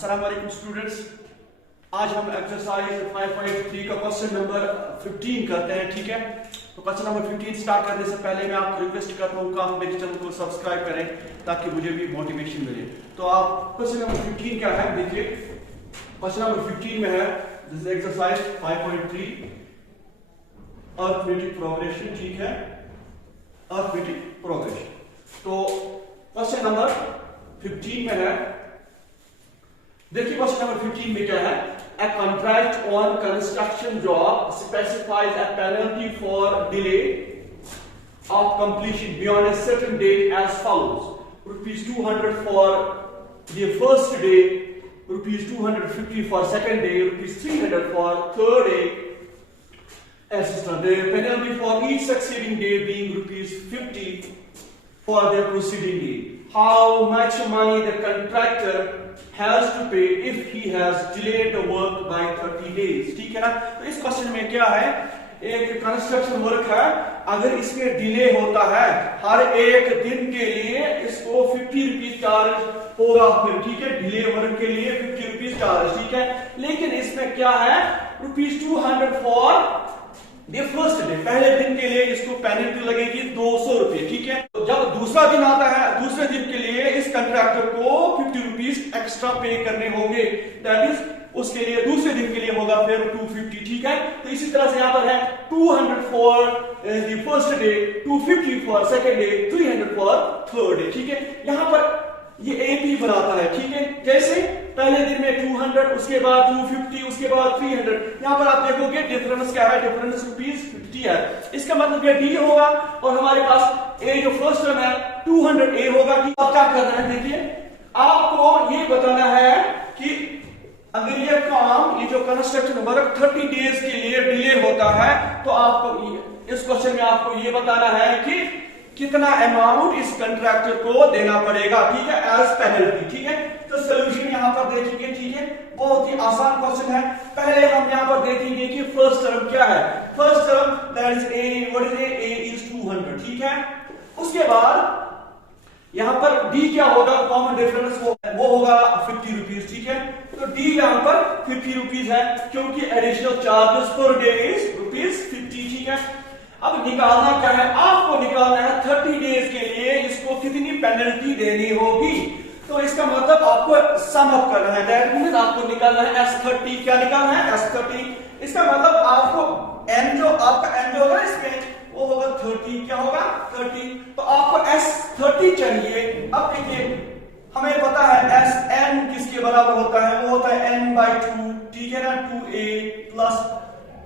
अस्सलाम वालेकुम स्टूडेंट्स। आज हम एक्सरसाइज 5.3 का क्वेश्चन नंबर 15 करते हैं। ठीक है, तो क्वेश्चन नंबर 15 स्टार्ट करने से पहले मैं आपको रिक्वेस्ट करता हूँ कि आप मेरे चैनल को सब्सक्राइब करें ताकि मुझे भी मोटिवेशन मिले। तो आप क्वेश्चन नंबर 15 क्या है देखिए। क्वेश्चन नंबर 15 में है दिस एक्सरसाइज 5.3 अर्थमेटिक प्रोग्रेशन। ठीक है, अर्थमेटिक प्रोग्रेशन। तो क्वेश्चन नंबर 15 में है, देखिए क्वेश्चन नंबर 15 में क्या है। A contract on construction job specifies a penalty for delay of completion beyond a certain date as follows: rupees 200 for the first day, rupees 250 for second day, rupees 300 for third day, etc. The penalty for each succeeding day being rupees 50 for the preceding day. How much money the contractor has to pay if he has delayed the work by 30 days? ठीक है ना। तो इस question में क्या है, एक construction work है, अगर इसमें डिले होता है हर एक दिन के लिए इसको 50 रुपीज चार्ज होगा फिर। ठीक है, डिले वर्क के लिए 50 रुपीज चार्ज। ठीक है, लेकिन इसमें क्या है, rupees 200 for the first day, पहले दिन के लिए इसको पेनल्टी लगेगी 200 रुपए। ठीक है, तो जब दूसरा दिन आता है, दूसरे दिन के लिए इस कंट्रैक्टर को 50 रुपीज एक्स्ट्रा पे करने होंगे। दैट इज उसके लिए दूसरे दिन के लिए होगा फिर 250। ठीक है, तो इसी तरह से यहाँ पर है 200 for the first day, 250 for second day, 300 for third day. ठीक है, यहाँ पर ये एपी बनाता है। ठीक है, जैसे पहले दिन में 200, उसके बाद 250, उसके बाद 300। यहाँ पर आप देखोगे डिफरेंस क्या है, डिफरेंस रुपीज 50 है। इसका मतलब ये डी होगा और हमारे पास ए जो फर्स्ट टर्म है 200 ए होगा। कि अब क्या करना है, देखिए आपको ये बताना है कि अगर ये काम, ये जो कंस्ट्रक्शन वर्क 30 डेज के लिए डिले होता है, तो आपको इस क्वेश्चन में आपको ये बताना है कि कितना अमाउंट इस कंट्रैक्टर को देना पड़ेगा। ठीक है, एज पेनल्टी। ठीक है, तो सोल्यूशन यहां पर देखेंगे। ठीक है, बहुत ही आसान क्वेश्चन है। पहले हम यहां पर देखेंगे कि फर्स्ट टर्म क्या है। First term that is a, what is a is 200। ठीक है, उसके बाद यहां पर डी क्या होगा, कॉमन डिफरेंस वो होगा 50 रुपीज। ठीक है, तो डी यहां पर 50 रुपीज है क्योंकि additional charges per day is rupees 50। ठीक है, अब निकालना क्या है, आपको निकालना है 30 डेज के लिए इसको कितनी पेनल्टी देनी होगी। तो इसका मतलब आपको सम अप करना है। दैट मींस आपको निकालना है S30। क्या निकालना है, S30। इसका मतलब आपको n जो आपका n जो होगा इसमें वो होगा 30। क्या होगा, 30। तो आपको S30 चाहिए। अब देखिए हमें पता है Sn किसके बराबर होता है, वो होता है n/2। ठीक है ना, 2a प्लस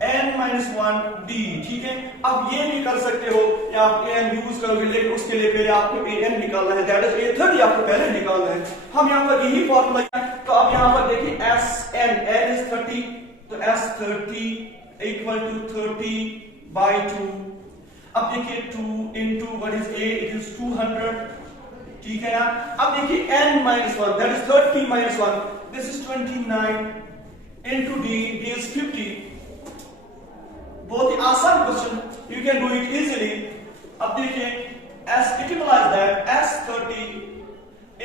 n-1 d। ठीक है, आप ये नहीं कर सकते हो या आप an यूज करोगे, लेकिन उसके लिए पहले आपको an निकालना है। दैट इज a30 आपको पहले निकालना है। हम यहाँ पर यही फॉर्मूला है। तो अब यहाँ पर देखिए Sn, n इज 30, तो S30 इक्वल टू 30/2। अब देखिए 2 into what is a, it is 200। ठीक है ना, अब देखिए n-1 that is 30 - 1, this is 29 into d, d is 50। बहुत ही आसान question, you can do it easily. अब देखिए S it implies that S30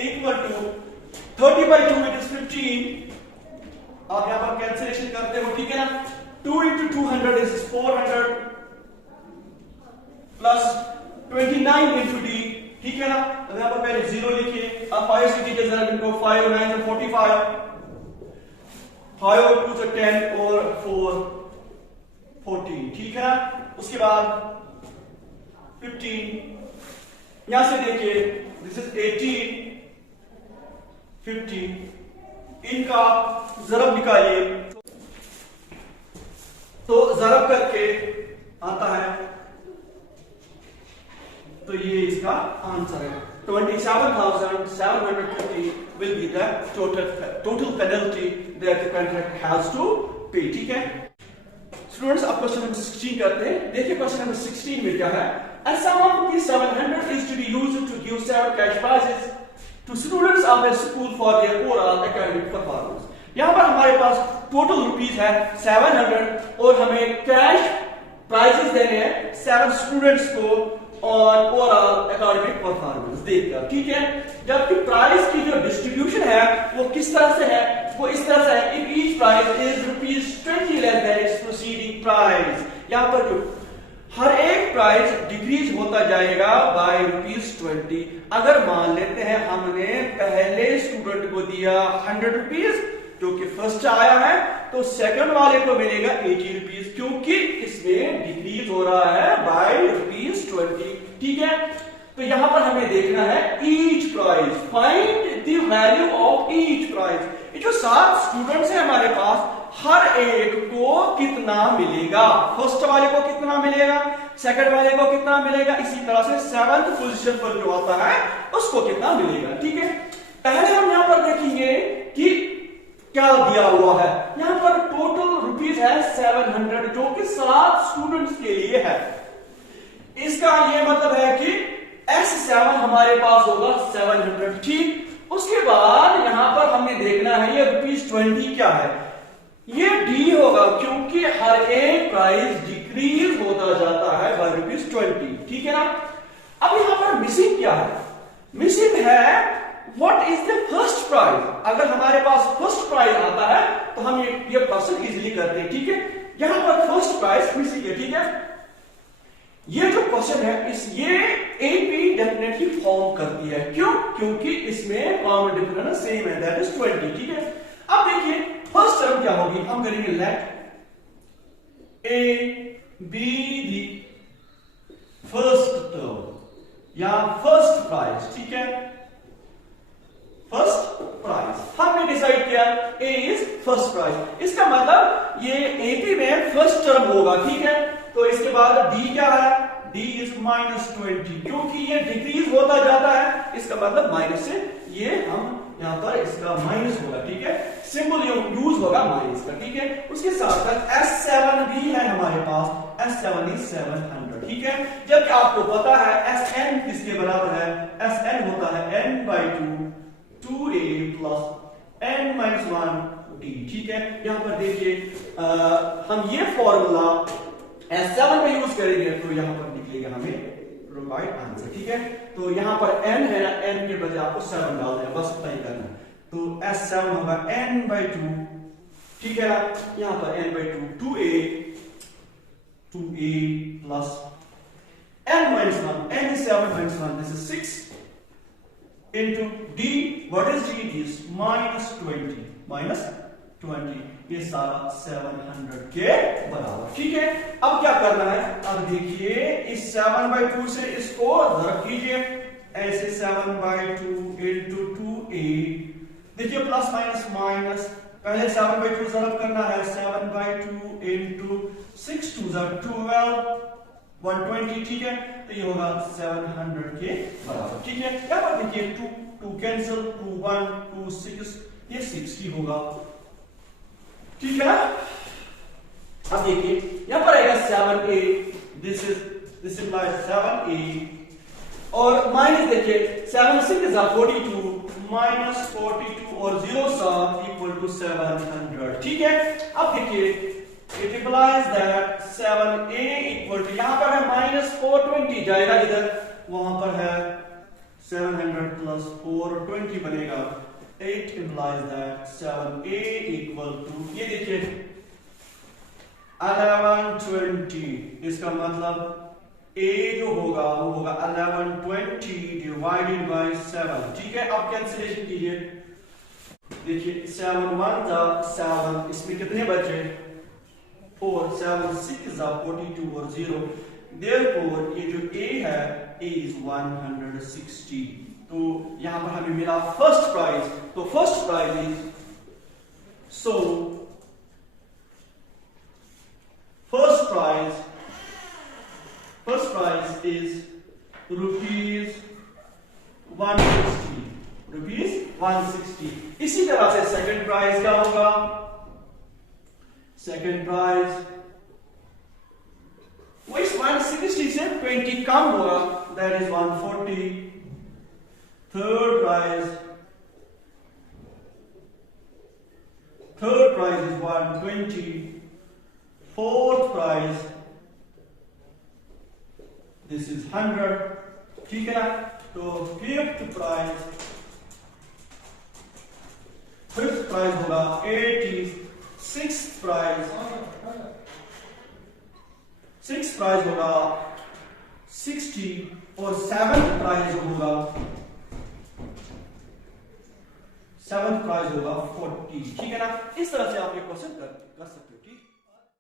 equal to 30/2 it is 15। आप यहां पर कैंसिलेशन करते हो। ठीक है ना, 2 into 200 is 400 plus 29 into d। ठीक है ना, अब यहां पर पहले 0 लिखिए। अब 5 से कीजिए जरा इनको, 5 और 9 से 45, 5 और 2 से 10 और 4 14। ठीक है ना, उसके बाद 15, यहां से देखिए दिस इज 18, 15, इनका ज़रब निकालिए। तो ज़रब करके आता है, तो ये इसका आंसर है 27,750 will be the total penalty that the contract has to pay। ठीक है स्टूडेंट्स, अब क्वेश्चन नंबर 16 करते हैं। देखिए क्वेश्चन नंबर 16 में क्या है, a sum of ₹700 is to be used to give 7 cash prizes to students of a school for their overall academic performance। यहाँ पर हमारे पास टोटल रुपीज है 700 और हमें कैश प्राइजेस देने हैं 7 स्टूडेंट्स को ऑन ओवरऑल एकेडमिक परफॉर्मेंस देखकर। ठीक है, जबकि प्राइस की जो डिस्ट्रीब्यूशन है वो किस तरह से है, वो इस तरह से है, if each price is ₹20 less than its preceding price, यहां पर जो हर एक प्राइस डिक्रीज होता जाएगा बाय ₹20। अगर मान लेते हैं हमने पहले स्टूडेंट को दिया ₹100 जो कि फर्स्ट आया है, तो सेकंड वाले को मिलेगा ₹80 क्योंकि इसमें डिक्रीज हो रहा है बाय ₹20। ठीक है, तो यहां पर हमें देखना है each price, find the value of each price. ये जो 7 स्टूडेंट्स हैं हमारे पास, हर एक को कितना मिलेगा, फर्स्ट वाले को कितना मिलेगा, सेकंड वाले को कितना मिलेगा, इसी तरह से 7th पोजीशन पर जो आता है उसको कितना मिलेगा। ठीक है, पहले हम यहां पर देखेंगे कि क्या दिया हुआ है। यहां पर टोटल रुपीज है 700 जो कि 7 स्टूडेंट्स के लिए है। इसका ये मतलब है कि S7 हमारे पास होगा 700। ठीक, उसके बाद यहां पर हमने देखना है ये ₹20 क्या है, ये D होगा क्योंकि हर एक प्राइस डिक्रीज होता जाता है बाय ₹20। ठीक है ना। अब यहां पर मिसिंग क्या है, मिसिंग है what is the first price. अगर हमारे पास फर्स्ट प्राइस आता है तो हम ये पर्सन इजीली करते हैं। ठीक है, यहां पर फर्स्ट प्राइस मिसिंग है। ठीक है, ये जो क्वेश्चन है ये एपी डेफिनेटली फॉर्म करती है। क्यों, क्योंकि इसमें कॉमन डिफरेंस सेम है, दैट इज 20। ठीक है, अब देखिए फर्स्ट टर्म क्या होगी, हम करेंगे let a be the first term या फर्स्ट प्राइस। ठीक है, फर्स्ट प्राइस हमने डिसाइड किया ए इज फर्स्ट प्राइस, इसका मतलब ये एपी में फर्स्ट टर्म होगा। ठीक है, तो इसके बाद डी क्या है, डी इज -20 क्योंकि ये डिक्रीज होता जाता है, इसका मतलब माइनस से ये हम यहां पर इसका माइनस होगा। ठीक है, सिंबल यूज होगा माइनस का। ठीक है, उसके साथ साथ S7 भी है हमारे पास, S7 इज 700। ठीक है, जबकि आपको पता है Sn किसके बराबर है, Sn होता है n/2 2a प्लस n-1d। ठीक है, यहां पर देखिए हम ये फॉर्मूला S7 में यूज करेंगे तो यहां पर निकलेगा हमें राइट आंसर। ठीक है, तो यहां पर n है ना, n के बजाय आपको 7 डाल देना, बस उतना ही करना। तो S7 होगा n/2। ठीक है, यहां पर n/2 2a plus n-1, n is 7 - 1, this is 6 into d, what is d, is -20, ये सारा 700 के बराबर। ठीक है, अब क्या करना है, अब देखिए इस 7/2 से इसको ज़रा कीजिए, ऐसे 7/2 into 2a, देखिए प्लस माइनस माइनस, पहले 7/2 ज़रा करना है, 7/2 into 6 2 12 120। ठीक है, तो ये होगा 700 के बराबर। ठीक है, क्या बात देखिए 2 कैंसिल, 2 1 2 6, ये 60 होगा। ठीक है ना, अब देखिए यहां पर आएगा 7a, दिस इंप्लाइज 7a, और माइनस देखिए 7 6 42 -42 और 0 7 इक्वल टू 700। ठीक है, अब देखिए it implies that 7a equal to, यहां पर है -420 जाएगा इधर, वहां पर है 700 प्लस 420 बनेगा 8, implies that 7a equal to, ये देखिए 1120, इसका मतलब a जो होगा वो होगा 1120 डिवाइडेड बाय 7। ठीक है, अब कैंसिलेशन कीजिए, देखिए 7 1 7, इसमें कितने बचे 4, 7 6 42 और 0, देयरफॉर ये जो a है a is 160। तो यहां पर हमें मिला फर्स्ट प्राइज, तो first prize is, so first prize is ₹160। इसी तरह से सेकंड प्राइज क्या होगा, सेकंड प्राइज वो इस 160 से 20 कम होगा, that is 140। Third prize is 120. Fourth prize, this is 100. ठीक है ना, तो फिफ्थ प्राइज प्राइज होगा 80, सिक्स्थ प्राइज होगा 60 और सेवंथ प्राइज होगा 40। ठीक है ना, इस तरह से आप ये क्वेश्चन कर सकते हो। ठीक।